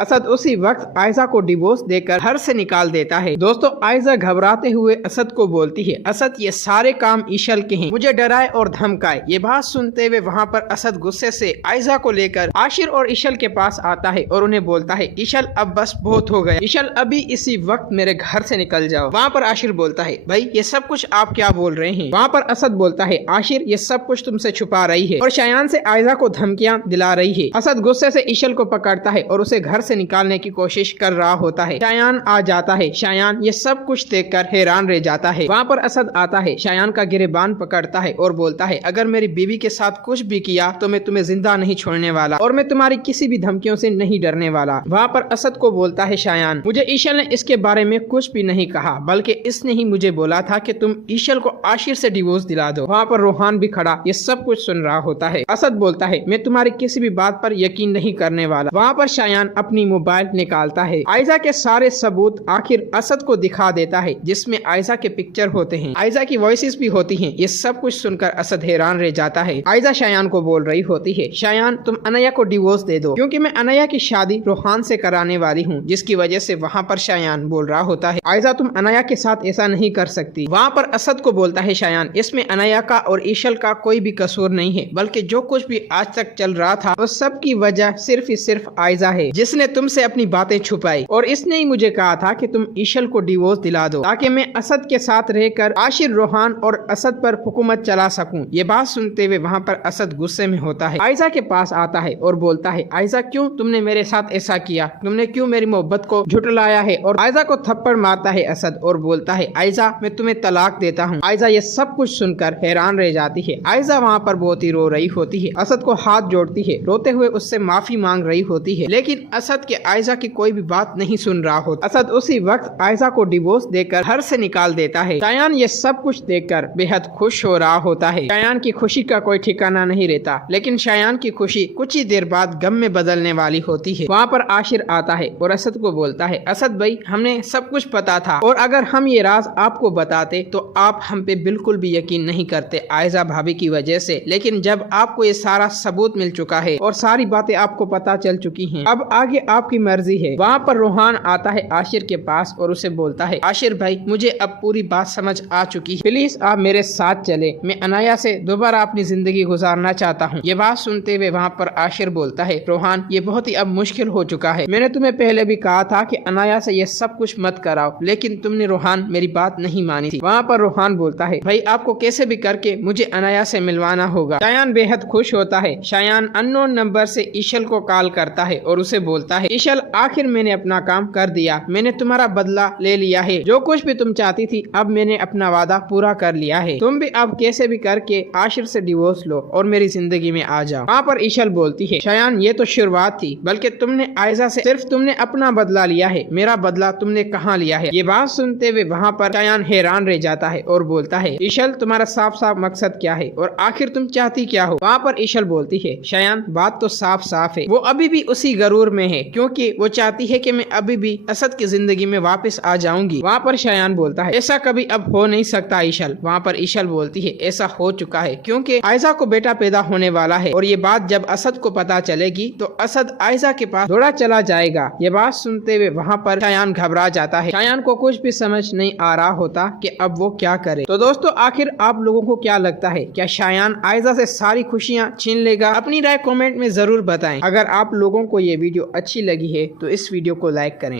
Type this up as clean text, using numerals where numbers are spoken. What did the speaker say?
असद उसी वक्त आयजा को डिवोर्स देकर घर से निकाल देता है। दोस्तों आयजा घबराते हुए असद को बोलती है, असद ये सारे काम ईशल के हैं, मुझे डराए और धमकाए। ये बात सुनते हुए वहाँ पर असद गुस्से से आयजा को लेकर आशिर और ईशल के पास आता है और उन्हें बोलता है, ईशल अब बस बहुत हो गया, ईशल अभी इसी वक्त मेरे घर से निकल जाओ। वहाँ पर आशिर बोलता है, भाई ये सब कुछ आप क्या बोल रहे हैं। वहाँ पर असद बोलता है, आशिर ये सब कुछ तुमसे छुपा रही है और शायान से आयजा को धमकियाँ दिला रही है। असद गुस्से से ईशल को पकड़ता है और उसे घर से निकालने की कोशिश कर रहा होता है। शायान आ जाता है। शायान ये सब कुछ देखकर हैरान रह जाता है। वहाँ पर असद आता है, शायान का गिरेबान पकड़ता है और बोलता है, अगर मेरी बीवी के साथ कुछ भी किया तो मैं तुम्हें जिंदा नहीं छोड़ने वाला और मैं तुम्हारी किसी भी धमकियों से नहीं डरने वाला। वहाँ पर असद को बोलता है शायान, मुझे ईशल ने इसके बारे में कुछ भी नहीं कहा, बल्कि इसने ही मुझे बोला था कि तुम ईशल को आशिर से डिवोर्स दिला दो। वहाँ पर रोहान भी खड़ा ये सब कुछ सुन रहा होता है। असद बोलता है, मैं तुम्हारी किसी भी बात पर यकीन नहीं करने वाला। वहाँ पर शायान अपनी मोबाइल निकालता है। आयजा के सारे सबूत आखिर असद को दिखा देता है, जिसमें आयजा के पिक्चर होते हैं, आयजा की वॉइसेस भी होती हैं। ये सब कुछ सुनकर असद हैरान रह जाता है। आयजा शायान को बोल रही होती है, शायान तुम अनया को डिवोर्स दे दो, क्योंकि मैं अनया की शादी रोहान से कराने वाली हूँ। जिसकी वजह से वहाँ पर शायान बोल रहा होता है, आयजा तुम अनया के साथ ऐसा नहीं कर सकती। वहाँ पर असद को बोलता है शायान, इसमें अनया का और ईशल का कोई भी कसूर नहीं है, बल्कि जो कुछ भी आज तक चल रहा था उस सब की वजह सिर्फ ही सिर्फ आयजा है, जिसने तुमसे अपनी बातें छुपाई और इसने ही मुझे कहा था कि तुम ईशल को डिवोर्स दिला दो, ताकि मैं असद के साथ रहकर आशिर, रोहान और असद पर हुकूमत चला सकूं। ये बात सुनते हुए वहाँ पर असद गुस्से में होता है। आयजा के पास आता है और बोलता है, आयजा क्यों तुमने मेरे साथ ऐसा किया, तुमने क्यों मेरी मोहब्बत को झुटलाया है। और आयजा को थप्पड़ मारता है असद और बोलता है, आयजा मैं तुम्हें तलाक देता हूँ। आयजा ये सब कुछ सुनकर हैरान रह जाती है। आयजा वहाँ पर बहुत ही रो रही होती है, असद को हाथ जोड़ती है, रोते हुए उससे माफी मांग रही होती है, लेकिन असद के आयजा की कोई भी बात नहीं सुन रहा होता। असद उसी वक्त आयजा को डिवोर्स देकर घर से निकाल देता है। शायान ये सब कुछ देखकर बेहद खुश हो रहा होता है। शायान की खुशी का कोई ठिकाना नहीं रहता, लेकिन शायान की खुशी कुछ ही देर बाद गम में बदलने वाली होती है। वहाँ पर आशिर आता है और असद को बोलता है, असद भाई हमने सब कुछ पता था और अगर हम ये राज आपको बताते तो आप हम पे बिल्कुल भी यकीन नहीं करते आयजा भाभी की वजह से, लेकिन जब आपको ये सारा सबूत मिल चुका है और सारी बातें आपको पता चल चुकी हैं, अब आगे आपकी मर्जी है। वहाँ पर रोहान आता है आशिर के पास और उसे बोलता है, आशिर भाई मुझे अब पूरी बात समझ आ चुकी है, प्लीज आप मेरे साथ चले, मैं अनाया से दोबारा अपनी जिंदगी गुजारना चाहता हूँ। ये बात सुनते हुए वहाँ पर आशिर बोलता है, रोहान ये बहुत ही अब मुश्किल हो चुका है, मैंने तुम्हें पहले भी कहा था कि अनाया से ये सब कुछ मत कराओ, लेकिन तुमने रोहान मेरी बात नहीं मानी थी। वहाँ पर रोहान बोलता है, भाई आपको कैसे भी करके मुझे अनाया से मिलवाना होगा। शायान बेहद खुश होता है। शायान अननोन नंबर से ईशल को कॉल करता है और उसे बोलता है, ईशल आखिर मैंने अपना काम कर दिया, मैंने तुम्हारा बदला ले लिया है, जो कुछ भी तुम चाहती थी अब मैंने अपना वादा पूरा कर लिया है, तुम भी अब कैसे भी करके आशिर से डिवोर्स लो और मेरी जिंदगी में आ जाओ। वहाँ पर ईशल बोलती है, शायान ये तो शुरुआत थी, बल्कि तुमने आयजा से सिर्फ तुमने अपना बदला लिया है, मेरा बदला तुमने कहाँ लिया है। ये बात सुनते हुए वहाँ पर शायान हैरान रह जाता है और बोलता है, ईशल तुम्हारा साफ साफ मकसद क्या है और आखिर तुम चाहती क्या हो। वहाँ पर ईशल बोलती है, शायान बात तो साफ साफ है, वो अभी भी उसी गरूर में है, क्योंकि वो चाहती है कि मैं अभी भी असद की जिंदगी में वापस आ जाऊंगी। वहाँ पर शायान बोलता है, ऐसा कभी अब हो नहीं सकता ईशल। वहाँ पर ईशल बोलती है, ऐसा हो चुका है, क्योंकि आयजा को बेटा पैदा होने वाला है और ये बात जब असद को पता चलेगी तो असद आयजा के पास दौड़ा चला जाएगा। ये बात सुनते हुए वहाँ पर शायान घबरा जाता है। शायान को कुछ भी समझ नहीं आ रहा होता कि अब वो क्या करे। तो दोस्तों आखिर आप लोगों को क्या लगता है, क्या शायान आयजा से सारी खुशियाँ छीन लेगा? अपनी राय कमेंट में जरूर बताएं। अगर आप लोगों को ये वीडियो अच्छी लगी है तो इस वीडियो को लाइक करें।